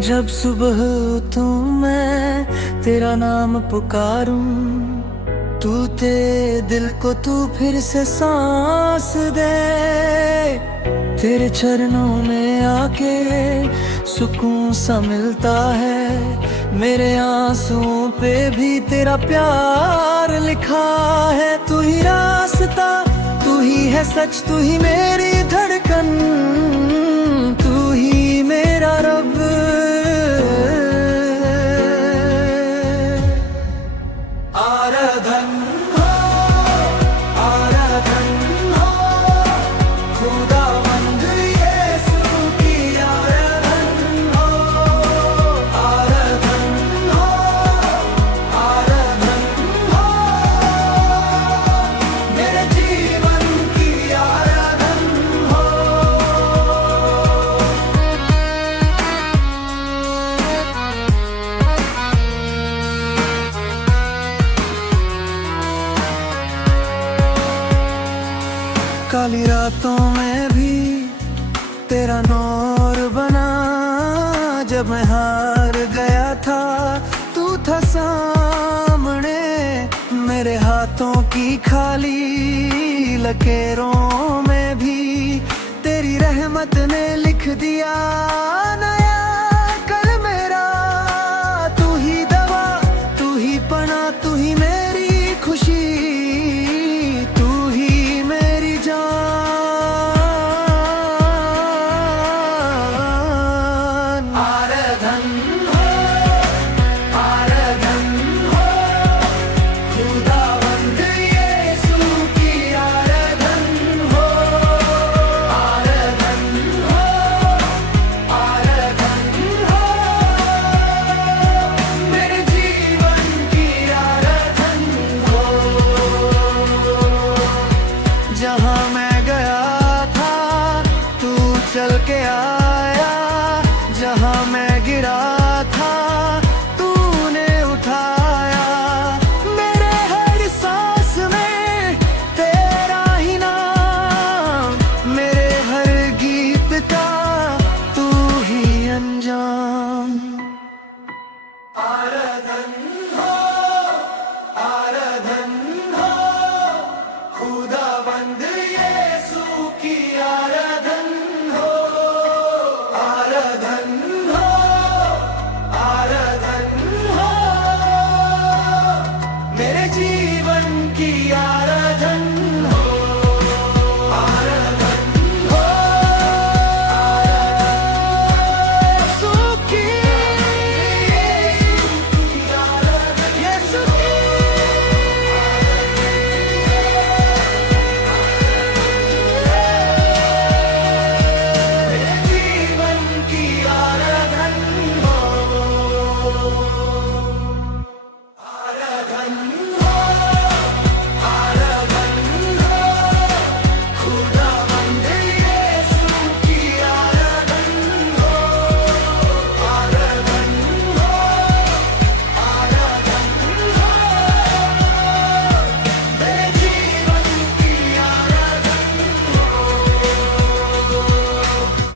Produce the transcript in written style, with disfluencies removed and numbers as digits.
जब सुबह उठूं मैं तेरा नाम पुकारूं, तू तेरे दिल को तू फिर से सांस दे। तेरे चरणों में आके सुकून सा मिलता है, मेरे आंसुओं पे भी तेरा प्यार लिखा है। तू ही रास्ता, तू ही है सच, तू ही मेरी धड़कन, तू ही मेरा रब। आराधन हो, आराधन हो, खुदावंद यीशु की आराधन हो। आराधन हो, आराधन हो, मेरे जीवन की आराधन हो। काली रातों में भी तेरा नूर बना, जब मैं हार गया था तू था सामने। मेरे हाथों की खाली लकीरों में भी तेरी रहमत ने लिख दिया नया